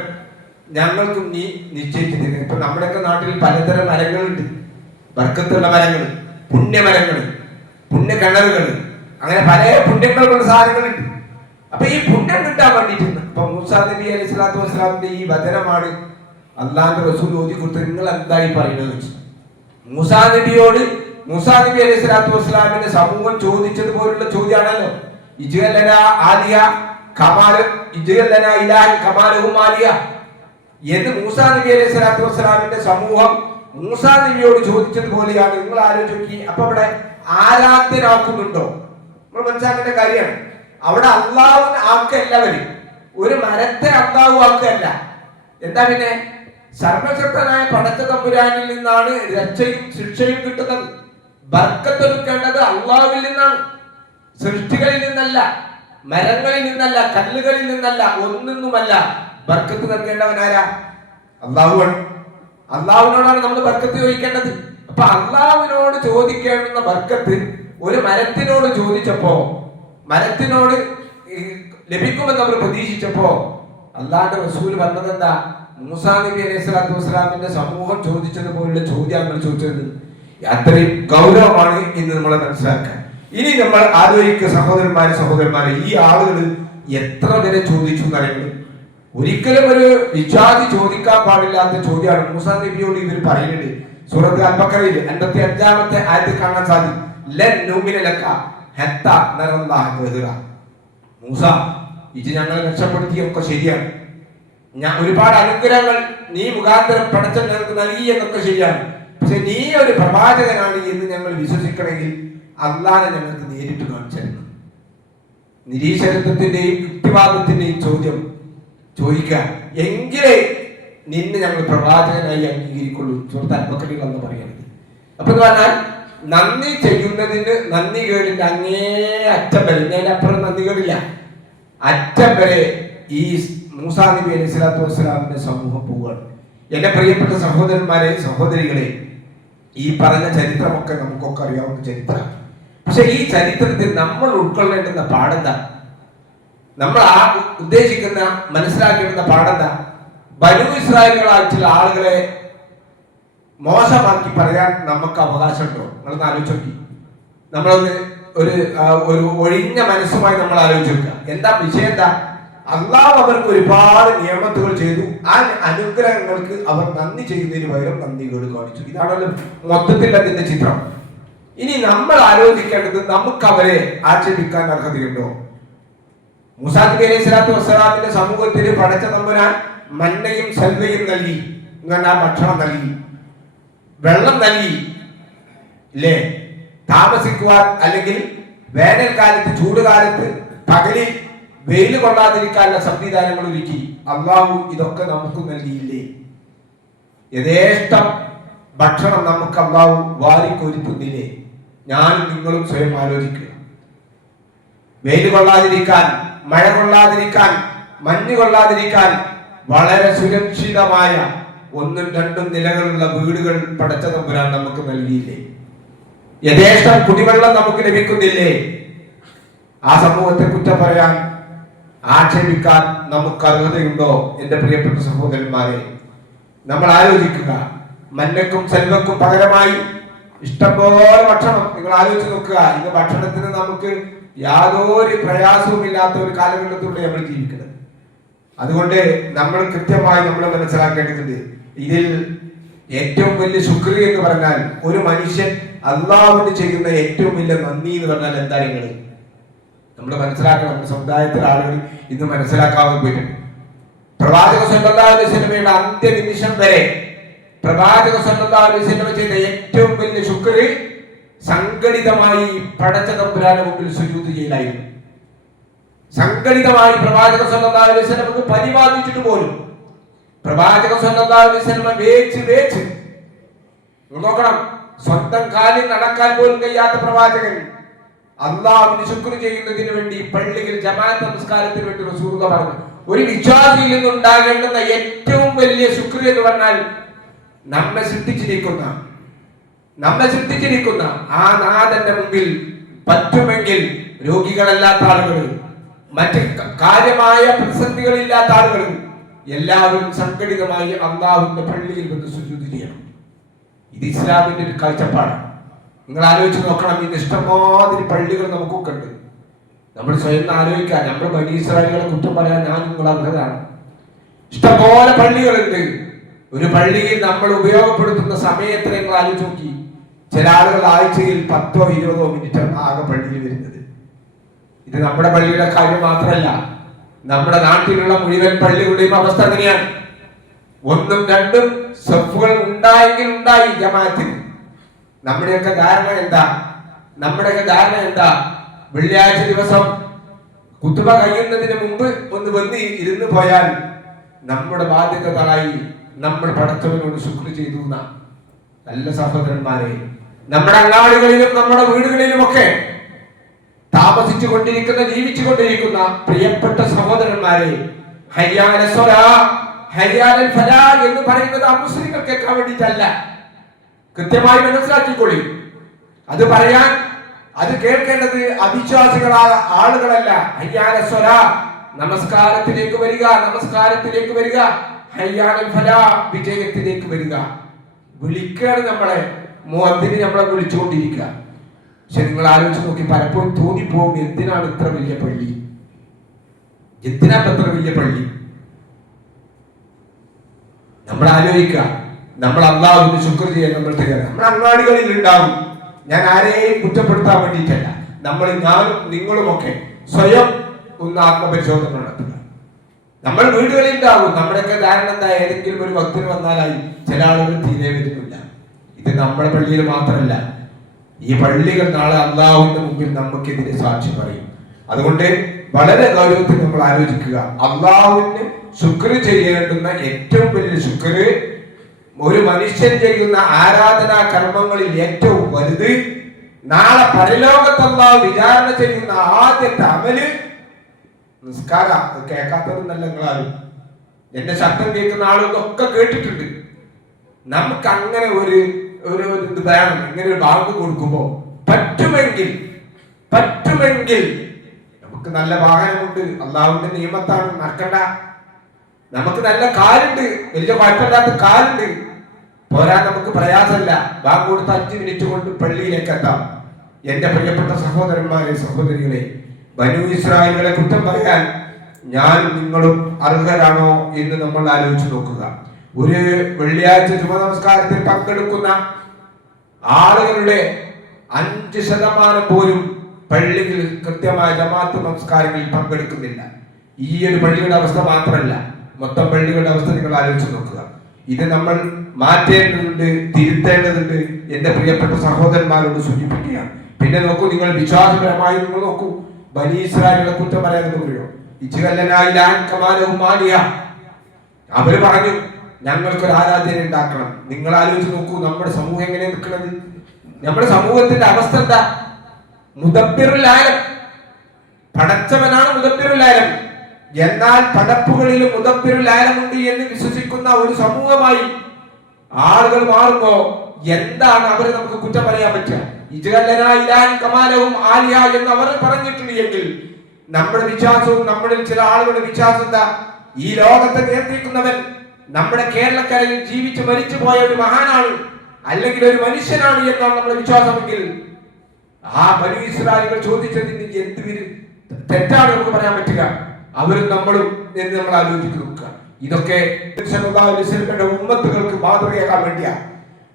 ഞങ്ങൾക്കും നീ നിശ്ചയിച്ചിട്ടുണ്ട്. ഇപ്പൊ നമ്മുടെയൊക്കെ നാട്ടിൽ പലതരം മരങ്ങളുണ്ട്. ബർക്കത്തുള്ള മരങ്ങൾ, പുണ്യമരങ്ങൾ, പുണ്യക്കിണറുകൾ, അങ്ങനെ പല പുണ്യങ്ങളുള്ള സാധനങ്ങളുണ്ട്. അപ്പൊ ഈ പുണ്യം കിട്ടാൻ വേണ്ടിയിട്ട് ഇപ്പൊ മൂസാ നബി അലൈഹി സ്വലാത്തു വസ്സലാമിന്റെ ഈ വചനമാണ് അള്ളാഹുവിന്റെ റസൂൽ ഓതി കൊടുത്ത് നിങ്ങൾ എന്തായി പറയുന്നത്. മൂസാ നബി അലൈഹി സ്വലാത്തു വസ്സലാമിന്റെ സമൂഹം ചോദിച്ചതുപോലുള്ള ചോദ്യമാണല്ലോ, എന്ന് മൂസാ നബി അലൈഹി സ്വലാത്തു വസ്സലാമിന്റെ സമൂഹം മൂസാ നബിയോട് ചോദിച്ചതുപോലെയാണ്. നിങ്ങൾ ആലോചിക്കി, അപ്പൊ അവിടെ ആരാധ്യനാക്കുന്നുണ്ടോ? നമ്മൾ മനസ്സിലാക്കേണ്ട കാര്യമാണ്. അവിടെ അള്ളാഹുവിനെ ആക്കല്ലവര്, ഒരു മരത്തെ അള്ളാഹു ആക്കല്ല. എന്താ പിന്നെ? സർവശക്തനായ പടച്ച തമ്പുരാനിൽ നിന്നാണ് രക്ഷയും ശിക്ഷയും കിട്ടുന്നത്. ബർക്കത്ത് എടുക്കേണ്ടത് അള്ളാഹുവിൽ നിന്നാണ്, സൃഷ്ടികളിൽ നിന്നല്ല, മരങ്ങളിൽ നിന്നല്ല, കല്ലുകളിൽ നിന്നല്ല, ഒന്നിന്നുമല്ല. ബർക്കത്ത് നൽകേണ്ടവനാരാ? അള്ളാഹുവാണ്. അള്ളാഹുവിനോടാണ് നമ്മൾ ബർക്കത്ത് ചോദിക്കേണ്ടത്. അപ്പൊ അള്ളാഹുവിനോട് ചോദിക്കേണ്ടുന്ന ബർക്കത്ത് ഒരു മരത്തിനോട് ചോദിച്ചപ്പോ, മരത്തിനോട് ലഭിക്കുമെന്ന് അവർ പ്രതീക്ഷിച്ചപ്പോ, അള്ളാഹുന്റെ റസൂൽ പറഞ്ഞത് എന്താ? മൂസാ നബി അലൈഹി സ്വലാത്തു വസ്സലാമിന്റെ സമൂഹം ചോദിച്ചതുപോലുള്ള ചോദ്യങ്ങൾ ചോദിച്ചത് അത്രയും ഗൗരവമാണ് എന്ന് നമ്മൾ മനസ്സിലാക്കുക. ഇനി നമ്മൾ ആലോചിക്കുക സഹോദരന്മാരെ, ഈ ആളുകൾ എത്ര വരെ ചോദിച്ചു എന്നറിയുന്നത്? ഒരിക്കലും ഒരു വിശ്വാസി ചോദിക്കാൻ പാടില്ലാത്ത ചോദ്യമാണ് മൂസാ നബിയോട് ഇവർ പറയുന്നത്. സൂറത്ത് അൽ-ബഖറയിൽ 55-ാമത്തെ ആയത്തിൽ കാണാൻ സാധിക്കും, ലൻ നുമിന ലക ഹത്താ നറല്ലാഹ ജഹറ. മൂസ, ഇത് ഞങ്ങളെ രക്ഷപ്പെടുത്തിയൊക്കെ ശരിയാണ്, ഞാൻ ഒരുപാട് അനുഗ്രഹങ്ങൾ നീ മുഖാന്തരം പടച്ചവൻ ഞങ്ങൾക്ക് നൽകി എന്നൊക്കെ ശരിയാണ്. പക്ഷെ നീ ഒരു പ്രവാചകനാണ് എന്ന് ഞങ്ങൾ വിശ്വസിക്കണമെങ്കിൽ അള്ളാഹനെ ഞങ്ങൾക്ക് നേരിട്ട് കാണിച്ചിരുന്നു. നിരീശ്വരത്വത്തിന്റെയും യുക്തിവാദത്തിന്റെയും ചോദ്യം ചോദിക്കാൻ എങ്കിലേ നിന്നെ ഞങ്ങൾ പ്രവാചകനായി അംഗീകരിക്കുള്ളൂ. സുഹൃത്ത് അൽബക്കറികൾ എന്ന് പറയുന്നത്. അപ്പൊ എന്ന് പറഞ്ഞാൽ നന്ദി ചെയ്യുന്നതിന് നന്ദി കേടിന്റെ അങ്ങേ അറ്റം വരെ, ഇതിനപ്പുറം നന്ദി കേടില്ല, അറ്റം വരെ ഈ മൂസാ നബി അലൈഹി സ്വലാത്തു വസ്സലാമിന്റെ സമൂഹം പോവുകയാണ്. എന്റെ പ്രിയപ്പെട്ട സഹോദരന്മാരെ, സഹോദരികളെ, ഈ പറഞ്ഞ ചരിത്രമൊക്കെ നമുക്കൊക്കെ അറിയാവുന്ന ചരിത്രം. പക്ഷെ ഈ ചരിത്രത്തിൽ നമ്മൾ ഉൾക്കൊള്ളേണ്ടുന്ന പാഠെന്താ? നമ്മൾ ഉദ്ദേശിക്കുന്ന മനസ്സിലാക്കേണ്ടുന്ന പാഠെന്താ? ബനൂ ഇസ്രായേലുകളായിട്ടുള്ള ആളുകളെ മോശമാക്കി പറയാൻ നമുക്ക് അവകാശമുണ്ടോ? നിങ്ങളൊന്ന് ആലോചിച്ച് നോക്കി. നമ്മളൊന്ന് ഒരു ഒഴിഞ്ഞ മനസ്സുമായി നമ്മൾ ആലോചിച്ച് നോക്കുക. എന്താ വിഷയം? എന്താ? അള്ളാഹു അവർക്ക് ഒരുപാട് നിയമത്തുകൾ ചെയ്തു. ആ അനുഗ്രഹങ്ങൾക്ക് അവർ നന്ദി ചെയ്യുന്നതിന് പകരം നന്ദികൾ കാണിച്ചു. ഇതാണല്ലോ മൊത്തത്തിൽ അതിന്റെ ചിത്രം. ഇനി നമ്മൾ ആലോചിക്കേണ്ടത്, നമുക്ക് അവരെ ആക്ഷേപിക്കാൻ അർഹതയുണ്ടോ? മൂസാ നബി അലൈഹി സ്വലാത്തു വസ്സലാമിന്റെ സമൂഹത്തിന് പടച്ച തമ്പുരാൻ മന്നയും സൽവയും നൽകി, ഭക്ഷണം നൽകി, വെള്ളം നൽകി, ഇല്ലേ? താമസിക്കുവാൻ, അല്ലെങ്കിൽ വേനൽക്കാലത്ത് ചൂടുകാലത്ത് പകലിൽ വെയിൽ കൊള്ളാതിരിക്കാനുള്ള സംവിധാനങ്ങൾ ഒരുക്കി. അള്ളാഹു ഇതൊക്കെ നമുക്ക് നൽകിയില്ലേ? യഥേഷ്ടം ഭക്ഷണം നമുക്ക് അള്ളാഹു വാരിക്കൊരുത്തുന്നില്ലേ? ഞാനും നിങ്ങളും സ്വയം ആലോചിക്കുക. വെയിൽ കൊള്ളാതിരിക്കാൻ, മഴ കൊള്ളാതിരിക്കാൻ, മഞ്ഞ് കൊള്ളാതിരിക്കാൻ വളരെ സുരക്ഷിതമായ 1-2 നിലകളുള്ള വീടുകൾ പടച്ച തമ്പുരാൻ നമുക്ക് നൽകിയില്ലേ? യഥേഷ്ടം കുടിവെള്ളം നമുക്ക് ലഭിക്കുന്നില്ലേ? ആ സമൂഹത്തെ കുറ്റം പറയാൻ, ആക്ഷേപിക്കാൻ നമുക്ക് അർഹതയുണ്ടോ? എന്റെ പ്രിയപ്പെട്ട സഹോദരന്മാരെ, നമ്മൾ ആലോചിക്കുക. മന്നക്കും സെൽവക്കും പകരമായി ഇഷ്ടംപോലെ ഭക്ഷണം. നിങ്ങൾ ആലോചിച്ച് നോക്കുക. ഇന്ന് ഭക്ഷണത്തിന് നമുക്ക് യാതൊരു പ്രയാസവും ഇല്ലാത്ത ഒരു കാലഘട്ടത്തിലൂടെ നമ്മൾ ജീവിക്കുന്നത്. അതുകൊണ്ട് നമ്മൾ കൃത്യമായി നമ്മൾ മനസ്സിലാക്കേണ്ടതുണ്ട്. ഇതിൽ ഏറ്റവും വലിയ ശുക്ർ എന്ന് പറഞ്ഞാൽ, ഒരു മനുഷ്യൻ അള്ളാഹുവിന് ചെയ്യുന്ന ഏറ്റവും വലിയ നന്ദി എന്ന് പറഞ്ഞാൽ എന്താ? നമ്മൾ മനസ്സിലാക്കണം. നമ്മുടെ സമുദായത്തിലെ ആളുകൾ ഇന്ന് മനസ്സിലാക്കാതെ പോയിട്ടുണ്ട്. പ്രവാചക സല്ലല്ലാഹു അലൈഹി വസല്ലമയുടെ അന്ത്യനിമിഷം വരെ പ്രവാചക സല്ലല്ലാഹു അലൈഹി വസല്ലമ ചെയ്ത ഏറ്റവും വലിയ ശുക്ർ സംഘടിതമായി പടച്ച തമ്പുരാന്റെ മുമ്പിൽ സുജൂദ് ചെയ്യലായിരുന്നു. സംഘടിതമായി പ്രവാചക സല്ലല്ലാഹു അലൈഹി വസല്ലമക്ക് പരിപാലിച്ചിട്ട് പോലും പ്രവാചക സല്ലല്ലാഹു അലൈഹി വസല്ലമ വേച്ച് നോക്കണം. സ്വന്തം കാലിൽ നടക്കാൻ പോലും കഴിയാത്ത പ്രവാചകൻ അള്ളാഹുവിന് ശുക്ർ ചെയ്യുന്നതിന് വേണ്ടി പള്ളിയിൽ ജമാഅത്ത് നമസ്കാരത്തിന് വേണ്ടി റസൂലുള്ളാഹി പറഞ്ഞു, ഒരു വിശ്വാസിയിൽ നിന്നുണ്ടാകേണ്ടുന്ന ഏറ്റവും വലിയ ശുക്ർ എന്ന് പറഞ്ഞാൽ നമ്മെ സൃഷ്ടിച്ചിരിക്കുന്ന ആ നാഥന്റെ മുമ്പിൽ പറ്റുമെങ്കിൽ രോഗികളല്ലാത്ത ആളുകൾ, മറ്റ് കാര്യമായ പ്രതിസന്ധികളില്ലാത്ത ആളുകൾ എല്ലാവരും സംഘടിതമായി അള്ളാഹുവിന്റെ പള്ളിയിൽ വന്ന് സുജൂദ് ചെയ്യണം. ഇത് ഇസ്ലാമിന്റെ ഒരു കാഴ്ചപ്പാടാണ്. നിങ്ങൾ ആലോചിച്ച് നോക്കണം. ഇന്ന് ഇഷ്ടംമാതിരി പള്ളികൾ നമുക്കൊക്കെ ഉണ്ട്. നമ്മൾ സ്വയം ആലോചിക്കാൻ, നമ്മൾ ബനീ ഇസ്രായേലുകളെ കുറ്റം പറയാൻ ഞാൻ നിങ്ങൾ അർഹരാണ്. ഇഷ്ടംപോലെ പള്ളികളുണ്ട്. ഒരു പള്ളിയിൽ നമ്മൾ ഉപയോഗപ്പെടുത്തുന്ന സമയത്ത് നിങ്ങൾ ആലോചിച്ച് നോക്കി. ചില ആളുകൾ ആഴ്ചയിൽ 10-20 മിനിറ്റാണ് ആകെ പള്ളിയിൽ വരുന്നത്. ഇത് നമ്മുടെ പള്ളിയുടെ കാര്യം മാത്രമല്ല, നമ്മുടെ നാട്ടിലുള്ള മുഴുവൻ പള്ളികളുടെയും അവസ്ഥ അങ്ങനെയാണ്. 1-2 സഫുകൾ ഉണ്ടായെങ്കിൽ ഉണ്ടായി ജമാഅത്തിന്. നമ്മുടെയൊക്കെ ധാരണ എന്താ? വെള്ളിയാഴ്ച ദിവസം കുത്തുബ കഴിയുന്നതിന് മുമ്പ് ഒന്ന് വന്ന് ഇരുന്ന് പോയാൽ നമ്മുടെ ബാധ്യതകളായി നമ്മൾ പടച്ചവനോട് ശുക്ർ ചെയ്തു. നല്ല സഹോദരന്മാരെ, നമ്മുടെ അങ്ങാടികളിലും നമ്മുടെ വീടുകളിലുമൊക്കെ താമസിച്ചു കൊണ്ടിരിക്കുന്ന, ജീവിച്ചു കൊണ്ടിരിക്കുന്ന പ്രിയപ്പെട്ട സഹോദരന്മാരെ, ഹയ്യാല സ്വലാ, ഹയ്യാലൽ ഫലാ എന്ന് പറയുന്നത് അമുസ്ലിങ്ങൾ കേൾക്കാൻ വേണ്ടിയിട്ടല്ല. കൃത്യമായി മനസ്സിലാക്കിക്കൊള്ളി. അത് പറയാൻ, അത് കേൾക്കേണ്ടത് അവിശ്വാസികളായ ആളുകളല്ല. ഹയ്യാല സ്വലാ, നമസ്കാരത്തിലേക്ക് വരിക, നമസ്കാരത്തിലേക്ക് വരിക. ഹയ്യാലൽ ഫലാ, വിജയത്തിലേക്ക് വരിക. വിളിക്കാണ് നമ്മളെ, മുഅദ്ദിൻ നമ്മളെ വിളിച്ചുകൊണ്ടിരിക്കുക. പക്ഷെ നിങ്ങൾ ആലോചിച്ച് നോക്കി, പലപ്പോഴും തോന്നിപ്പോകും, എന്തിനാണ് ഇത്ര വലിയ പള്ളി, എന്തിനാണ് ഇത്ര വലിയ പള്ളി? നമ്മൾ ആലോചിക്കുക, നമ്മൾ അല്ലാഹുവിന് ശുക്ർ ചെയ്യാൻ നമ്മൾ തയ്യാറാണ്. നമ്മൾ അങ്ങാടികളിൽ ഉണ്ടാവും. ഞാൻ ആരെയും കുറ്റപ്പെടുത്താൻ വേണ്ടിയിട്ടല്ല. ഞാനും നിങ്ങളുമൊക്കെ സ്വയം ഒന്ന് ആത്മപരിശോധന നടത്തുക. നമ്മൾ വീടുകളിൽ ഉണ്ടാവും. നമ്മുടെയൊക്കെ ധാരണ എന്താ, ഏതെങ്കിലും ഒരു ഭക്തന് വന്നാലായി ചില ആളുകൾ തീരെ വരുന്നില്ല. ഇത് നമ്മുടെ പള്ളിയിൽ മാത്രമല്ല, ഈ പള്ളികൾ നാളെ അള്ളാഹുവിന്റെ മുമ്പിൽ നമുക്കെതിരെ സാക്ഷി പറയും. അതുകൊണ്ട് വളരെ ഗൗരവത്തിൽ നമ്മൾ ആലോചിക്കുക. അള്ളാഹുവിന് ശുക്ർ ചെയ്യേണ്ടുന്ന ഏറ്റവും വലിയ ശുക്ർ, ഒരു മനുഷ്യൻ ചെയ്യുന്ന ആരാധനാ കർമ്മങ്ങളിൽ ഏറ്റവും വലുത്, നാളെ പരലോകത്ത് അല്ലാഹു വിചാരണ ചെയ്യുന്ന ആദ്യത്തെ അമല് നിസ്കാരം. കേൾക്കാത്തതൊന്നല്ല നിങ്ങളാരും, എന്റെ ശബ്ദം കേൾക്കുന്ന ആളുകളൊക്കെ കേട്ടിട്ടുണ്ട്. നമുക്ക് അങ്ങനെ ഒരു ഇത് വേണം. ഇങ്ങനെ ഒരു ബാങ്ക് കൊടുക്കുമ്പോ പറ്റുമെങ്കിൽ നമുക്ക് നല്ല വാഹനമുണ്ട്, അള്ളാഹുവിന്റെ നിയമത്താണ്, മറക്കണ്ട. നമുക്ക് നല്ല കാലുണ്ട്, വലിയ കുഴപ്പമില്ലാത്ത കാലുണ്ട്, പോരാ നമുക്ക് പ്രയാസമല്ല. ബാങ്ക് കൊടുത്ത 5 മിനിറ്റ് കൊണ്ട് പള്ളിയിലേക്ക് എത്താം. എന്റെ പ്രിയപ്പെട്ട സഹോദരന്മാരെ, സഹോദരികളെ, ബനൂ ഇസ്രായേലിനെ കുറ്റം പറയാൻ ഞാനും നിങ്ങളും അർഹരാണോ എന്ന് നമ്മൾ ആലോചിച്ച് നോക്കുക. ഒരു വെള്ളിയാഴ്ച ജുമ നമസ്കാരത്തിൽ പങ്കെടുക്കുന്ന ആളുകളുടെ 5% പോലും പള്ളിയിൽ കൃത്യമായ ജമാഅത്ത് നമസ്കാരങ്ങളിൽ പങ്കെടുക്കുന്നില്ല. ഈ ഒരു പള്ളിയുടെ അവസ്ഥ മാത്രമല്ല, മൊത്തം പള്ളികളുടെ അവസ്ഥ നിങ്ങൾ ആലോചിച്ച് നോക്കുക. ഇത് നമ്മൾ മാറ്റേണ്ടതുണ്ട്, തിരുത്തേണ്ടതുണ്ട്. എന്റെ പ്രിയപ്പെട്ട സഹോദരന്മാരോട് സൂചിപ്പിക്കുക. പിന്നെ നോക്കൂ, നിങ്ങൾ വിശ്വാസപരമായി നിങ്ങൾ നോക്കൂ, ബനീ ഇസ്രായേലിനെ കുറ്റം പറയാൻ പറയോ? അവര് പറഞ്ഞു ഞങ്ങൾക്കൊരു ആരാധന ഉണ്ടാക്കണം. നിങ്ങൾ ആലോചിച്ച് നോക്കൂ, നമ്മുടെ സമൂഹം എങ്ങനെ നിൽക്കുന്നത്? നമ്മുടെ സമൂഹത്തിന്റെ അവസ്ഥ എന്താ? മുദബ്ബിറുൽ ആലം, പടച്ചവനാണ് മുദബ്ബിറുൽ ആലം. എന്നാൽ പടപ്പുകളിൽ മുദബ്ബിറുൽ ആലം ഉണ്ട് എന്ന് വിശ്വസിക്കുന്ന ഒരു സമൂഹമായി ആളുകൾ മാറുമ്പോ എന്താണ് അവരെ നമുക്ക് കുറ്റം പറയാൻ പറ്റുക? എന്ന് അവർ പറഞ്ഞിട്ടുണ്ട് എങ്കിൽ നമ്മുടെ വിശ്വാസവും, നമ്മളിൽ ചില ആളുകളുടെ വിശ്വാസം എന്താ? ഈ ലോകത്തെ നിയന്ത്രിക്കുന്നവൻ നമ്മുടെ കേരളക്കരയിൽ ജീവിച്ച് മരിച്ചു പോയ ഒരു മഹാനാണ്, അല്ലെങ്കിൽ ഒരു മനുഷ്യനാണ് എന്നാണ് നമ്മുടെ വിശ്വാസമെങ്കിൽ, ആ ബനൂ ഇസ്രായേലുകൾ ചോദിച്ചതിന് എന്ത് തെറ്റാണ് നമുക്ക് പറയാൻ പറ്റുക? അവരും നമ്മളും എന്ന് നമ്മൾ ആലോചിച്ച് നോക്കുക. ഇതൊക്കെ ഉമ്മത്തുകൾക്ക് മാതൃകയാക്കാൻ വേണ്ടിയാ,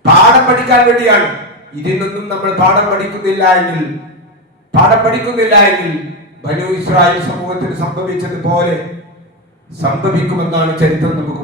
പാഠം പഠിക്കാൻ വേണ്ടിയാണ്. ഇതിനൊന്നും നമ്മൾ പാഠം പഠിക്കുന്നില്ല എങ്കിൽ ബനൂ ഇസ്രായേൽ സമൂഹത്തിന് സംഭവിച്ചതുപോലെ സംഭവിക്കുമെന്നാണ് ചരിത്രം നമുക്ക്